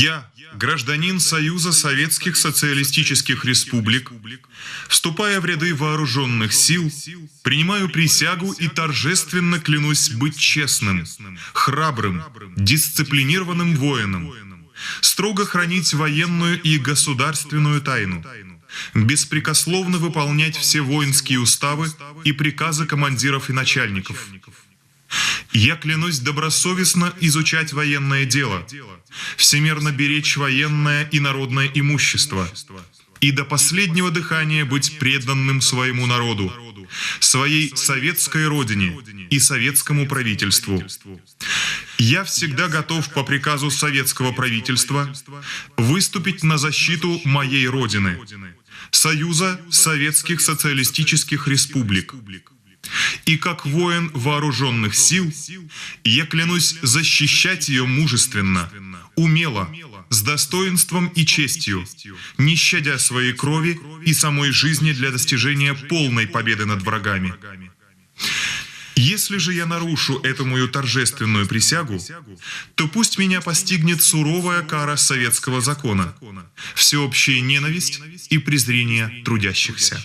Я, гражданин Союза Советских Социалистических Республик, вступая в ряды вооруженных сил, принимаю присягу и торжественно клянусь быть честным, храбрым, дисциплинированным воином, строго хранить военную и государственную тайну, беспрекословно выполнять все воинские уставы и приказы командиров и начальников. Я клянусь добросовестно изучать военное дело, всемерно беречь военное и народное имущество, и до последнего дыхания быть преданным своему народу, своей советской родине и советскому правительству. Я всегда готов по приказу советского правительства выступить на защиту моей родины, Союза Советских Социалистических Республик. И как воин вооруженных сил, я клянусь защищать ее мужественно, умело, с достоинством и честью, не щадя своей крови и самой жизни для достижения полной победы над врагами. Если же я нарушу эту мою торжественную присягу, то пусть меня постигнет суровая кара советского закона, всеобщая ненависть и презрение трудящихся.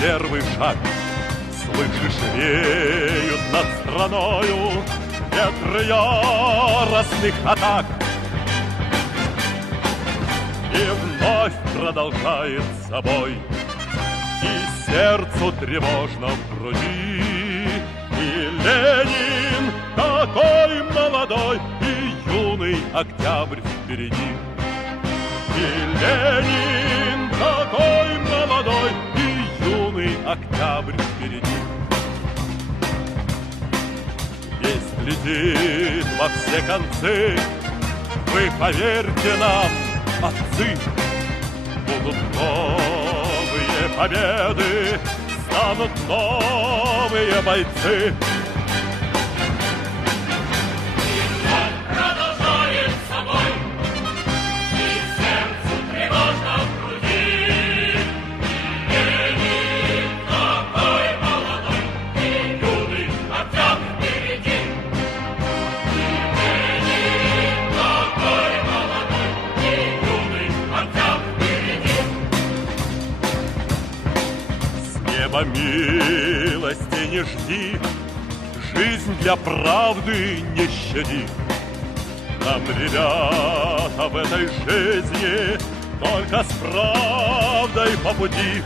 Первый шаг Слышишь, реют над страною Ветры яростных атак И вновь продолжает собой И сердцу тревожно в груди. И Ленин такой молодой, И юный октябрь впереди. И Ленин такой молодой, октябрь впереди. Весть летит во все концы, Вы поверьте нам, отцы, Будут новые победы, Станут новые бойцы. Неба милости не жди, Жизнь для правды не щади. Нам, ребята, в этой жизни Только с правдой по пути.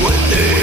Старший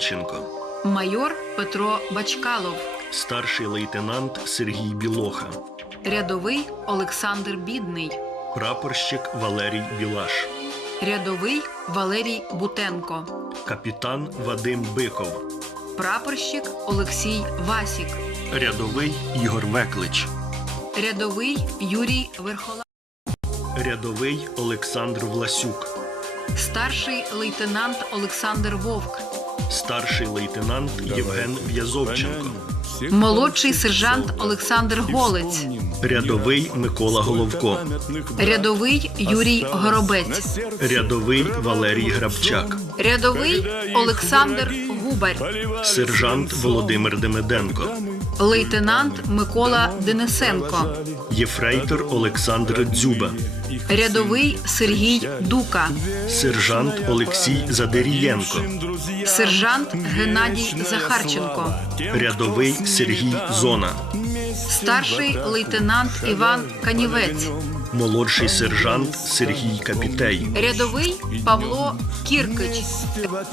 Валерій майор Петро Бачкалов, старший лейтенант Сергій Білоха, рядовий Олександр Бідний, прапорщик Валерій Білаш, рядовий Валерій Бутенко, капітан Вадим Биков, прапорщик Олексій Васік, рядовий Ігор Веклич, рядовий Юрій Верхола, рядовий Олександр Власюк, старший лейтенант Олександр Вовк, старший лейтенант Євген В'язовченко, молодший сержант Олександр Голець, рядовий Микола Головко, рядовий Юрій Горобець, рядовий Валерій Грабчак, рядовий Олександр Губар, сержант Володимир Демиденко, лейтенант Микола Денисенко, єфрейтор Олександр Дзюба, рядовий Сергій Дука, сержант Олексій Задирієнко, сержант Геннадій Захарченко, рядовий Сергій Зона, старший лейтенант Іван Канівець, молодший сержант Сергій Капітей, рядовий Павло Кіркич,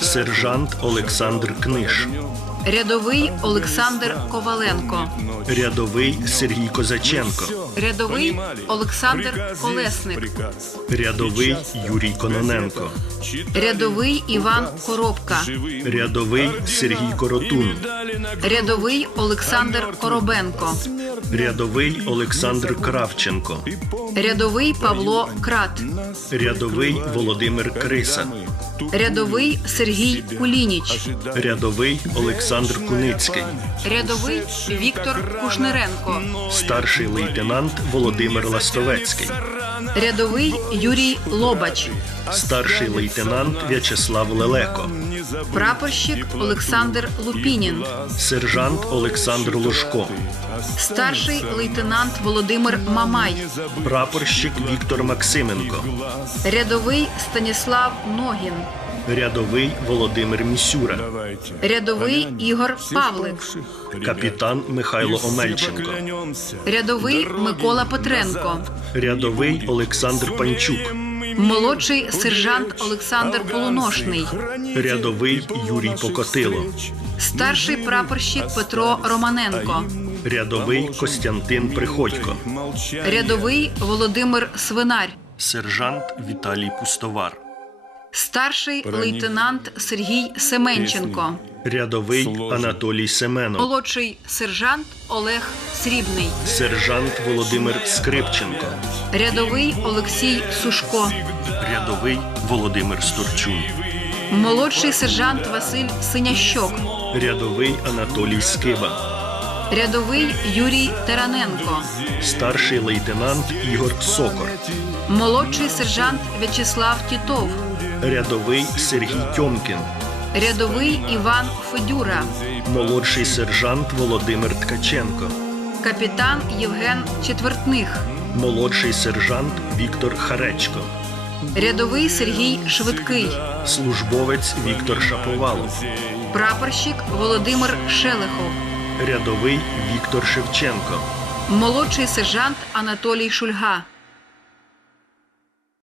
сержант Олександр Книж, рядовий Олександр Коваленко, рядовий Сергій Козаченко, рядовий Олександр Колесник, рядовий Юрій Кононенко, рядовий Іван Коробка, рядовий Сергій Коротун, рядовий Олександр Коробенко, рядовий Олександр Кравченко, рядовий Павло Крат, рядовий Володимир Криса, рядовий Сергій Кулініч, рядовий Олександр Куницький, рядовий Віктор Кушниренко, старший лейтенант Володимир Ластовецький, рядовий Юрій Лобач, старший лейтенант В'ячеслав Лелеко, прапорщик Олександр Лупінін, сержант Олександр Лужко, старший лейтенант Володимир Мамай, прапорщик Віктор Максименко, рядовий Станіслав Ногін, рядовий Володимир Місюра, рядовий Ігор Павлик, капітан Михайло Омельченко, рядовий Микола Петренко, рядовий Олександр Панчук, молодший сержант Олександр Полуношний, рядовий Юрій Покотило, старший прапорщик Петро Романенко, рядовий Костянтин Приходько, рядовий Володимир Свинарь, сержант Віталій Пустовар, старший лейтенант Сергій Семенченко, рядовий Анатолій Семенов, молодший сержант Олег Срібний, сержант Володимир Скрипченко, рядовий Олексій Сушко, рядовий Володимир Сторчун, молодший сержант Василь Синящок, рядовий Анатолій Скиба, рядовий Юрій Тараненко, старший лейтенант Ігор Сокор, молодший сержант В'ячеслав Тітов, рядовий Сергій Тьомкін, рядовий Іван Федюра, молодший сержант Володимир Ткаченко, капітан Євген Четвертних, молодший сержант Віктор Харечко, рядовий Сергій Швидкий, службовець Віктор Шаповалов, прапорщик Володимир Шелехов, рядовий Віктор Шевченко, молодший сержант Анатолій Шульга,